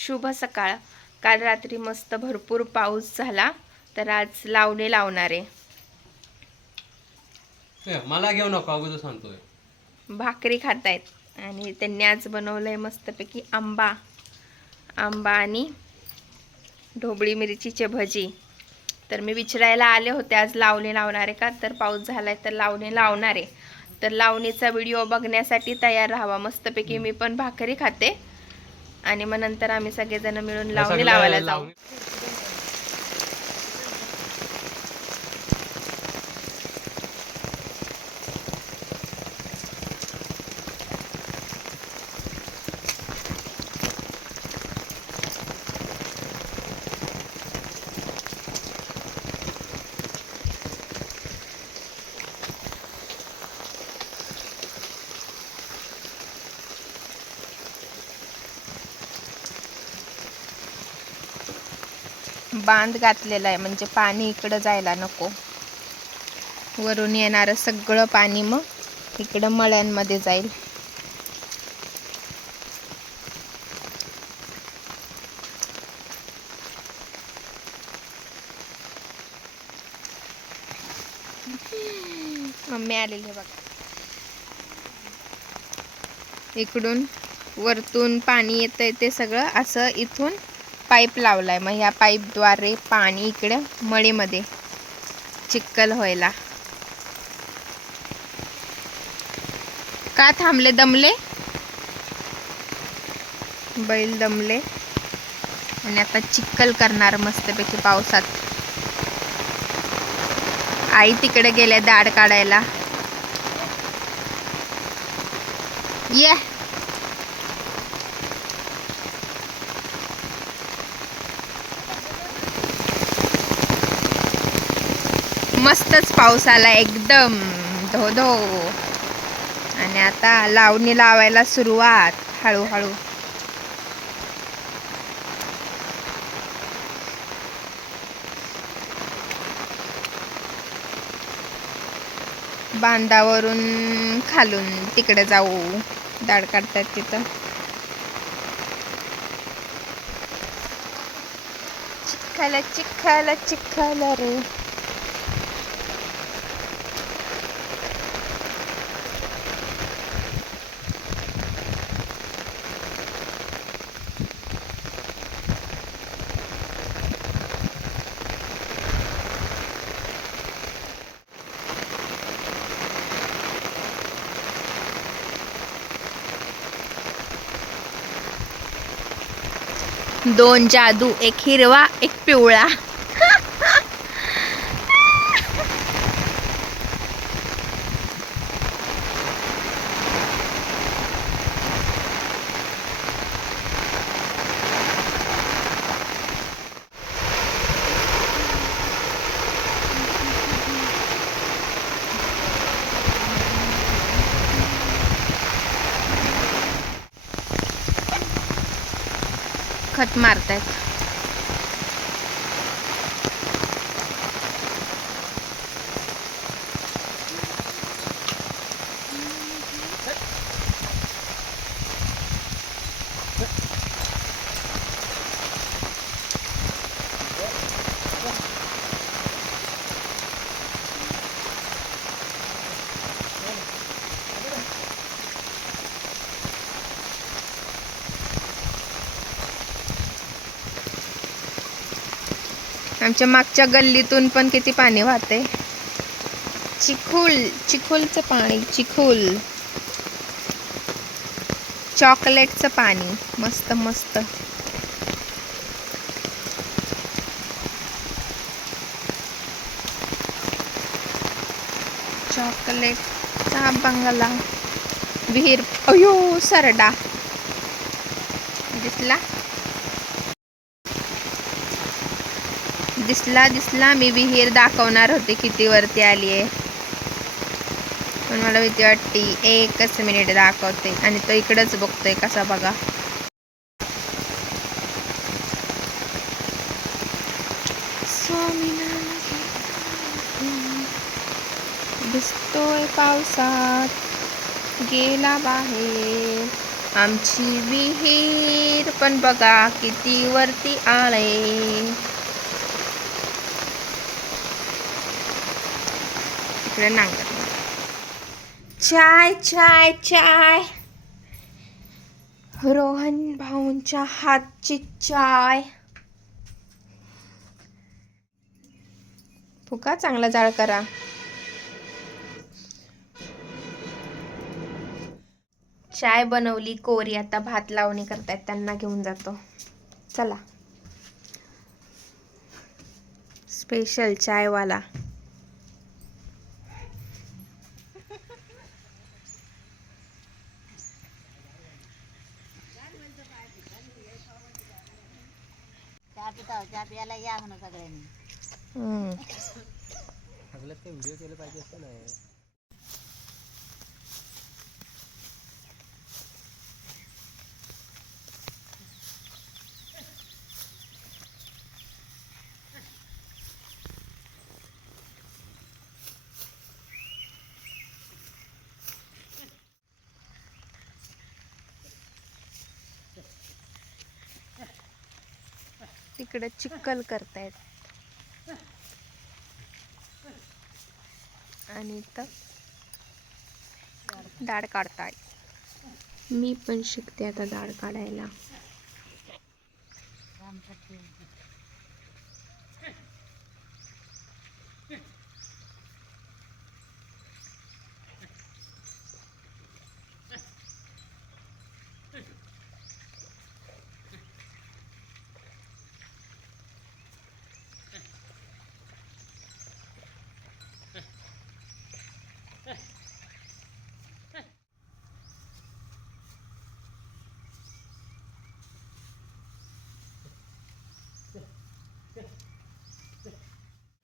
शुभ सकाळ. काल रात्री मस्त भरपूर पाऊस झाला, तर आज लावणे लावणार आहे. मला घेऊ नको अगोदर सांगतोय. भाकरी खातायत आणि त्यांनी आज बनवलंय मस्तपैकी आंबा आणि ढोबळी मिरचीचे भजी. तर मी विचारायला आले होते आज लावणे लावणार आहे का, तर पाऊस झालाय तर लावणे लावणार आहे. तर लावणीचा व्हिडिओ बघण्यासाठी तयार राहावा. मस्तपैकी मी पण भाकरी खाते आणि मग नंतर आम्ही सगळेजण मिळून लावणी लावायला जाऊ. बांध घातलेला आहे म्हणजे पाणी इकडं जायला नको. वरून येणारं सगळं पाणी मग इकडं मळ्यांमध्ये जाईल. मम्मी आलेली आहे बघा. इकडून वरतून पाणी येतंय ते सगळं असं इथून पाईप लावलाय. मग ह्या पाईपद्वारे पाणी इकडे मळीमध्ये चिक्कल व्हायला. का थांबले? दमले बैल, दमले. आणि आता चिक्कल करणार मस्तपैकी पावसात. आई तिकडे गेल्या दाढ काढायला. ये मस्तच पाऊस आला एकदम धो धो. आणि आता लावणी लावायला सुरुवात हळूहळू. बांधावरून खालून तिकडे जाऊ. दाढ काढतात तिथं. चिखल चिखल चिखल रे. दोन जादू, एक हिरवा एक पिवळा. खत मारतायत. आमच्या मागच्या गल्लीतून पण किती पाणी वाहते. चिखुलचं पाणी. चिखुल चॉकलेटचं पाणी. मस्त मस्त. चॉकलेटचा बंगला. विहीर. अयो सरडा दिसला दिसला दिसला. मी विहीर दाखवणार होते किती वरती आली आहे, पण मला भीती वाटते. एकच मिनिट दाखवते. आणि तो इकडंच बघतोय कसा बघा. दिसतोय पावसात गेला बाहेर. आमची विहीर पण बघा किती वरती आले. इकडे नांगर. चाय चाय चाय. रोहन भाऊंच्या हातची चाय. फुका चांगला जाळ करा. चाय बनवली कोरी, आता भात लावणी करतायत, त्यांना घेऊन जातो. चला. स्पेशल चायवाला. चहा प्यायला या म्हणून सगळ्यांनी. व्हिडिओ केलं पाहिजे असं नाही. तिकडे चिक्कल करतायत आणि इथं दाढ काढताय. मी पण शिकते आता दाढ काढायला.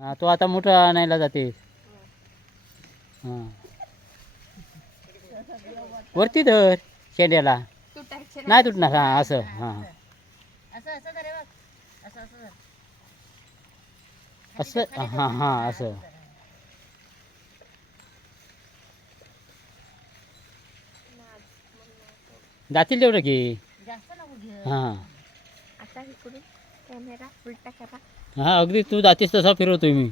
हा, तो आता मोठा आणायला जाते. हा, वरती धर शेंड्याला, नाही तुटणार. हा असं. हा असं. हा हा असं. जातील तेवढं की. हा आता इकडून कॅमेरा उलटा करा. हा अगदी तू जातीस तसा फिरवतोय मी.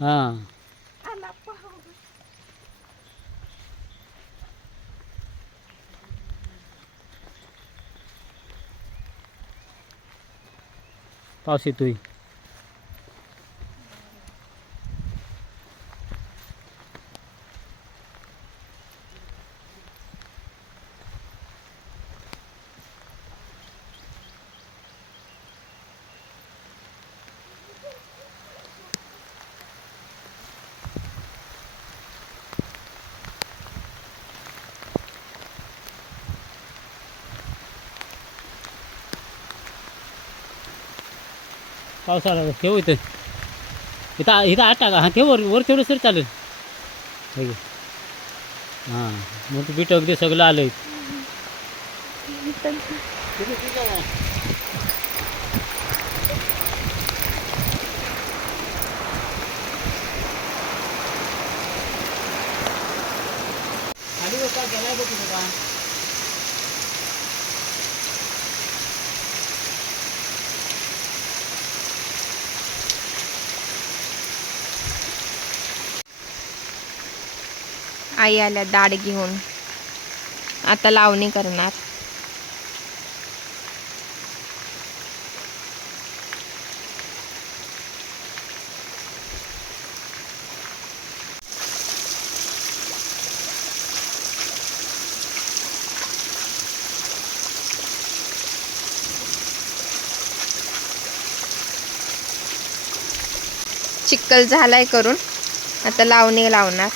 हा आला पाहू. पाऊस येतोय. पाऊस आला ठेव इथं. इथं आत टाका. हा ठेव वर तेवढं सर चालेल. हां मग बीट अगदी सगळं आलंय. खाली होता गेलाय बघ बाबा. आई आल्या दाढ घेऊन. आता लावणी करणार. चिक्कल झालाय करून, आता लावणी लावणार.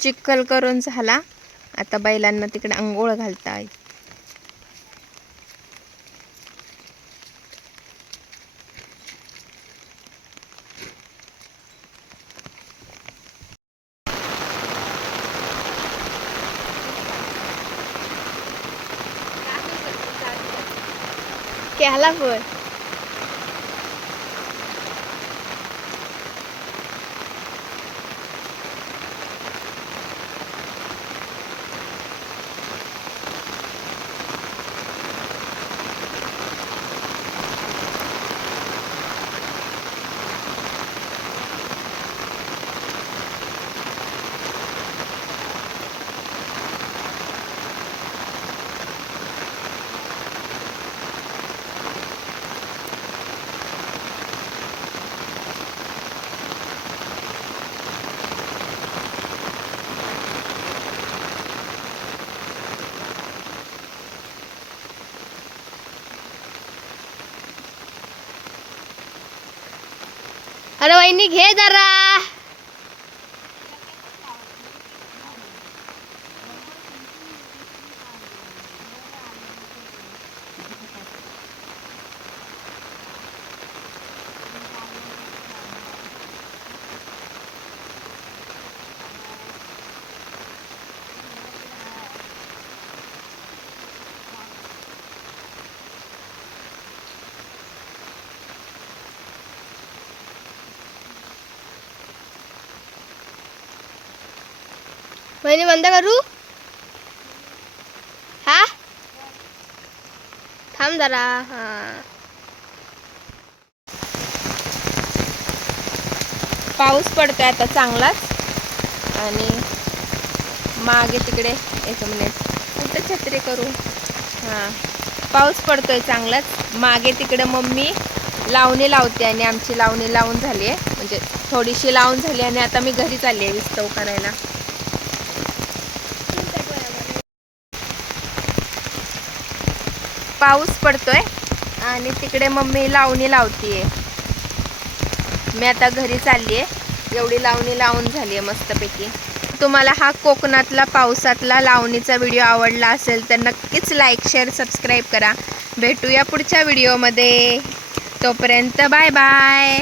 चिक्कल करून झाला, आता बैलांना तिकडे अंघोळ घालताय. ह्याला पण अरे वहिनी घे जरा वहिनी बंद करू हा थांब जरा हा पाऊस पडतोय आता चांगलाच आणि मागे तिकडे एक मिनिट कुठं छत्री करू हां पाऊस पडतोय चांगलाच मागे तिकडे मम्मी लावणी लावते आणि आमची लावणी लावून झाली आहे म्हणजे थोडीशी लावून झाली आणि आता मी घरी चालली आहे विस्तव करायला पाऊस पडतोय आणि तिकडे मम्मी लावणी लावतीये मी आता घरी चालली आहे एवढी लावणी लावून झाली आहे मस्तपैकी तुम्हाला हा कोकणातला पावसातला लावणीचा व्हिडिओ आवडला असेल तर नक्कीच लाईक शेअर सबस्क्राईब करा भेटूया पुढच्या व्हिडिओमध्ये तोपर्यंत बाय बाय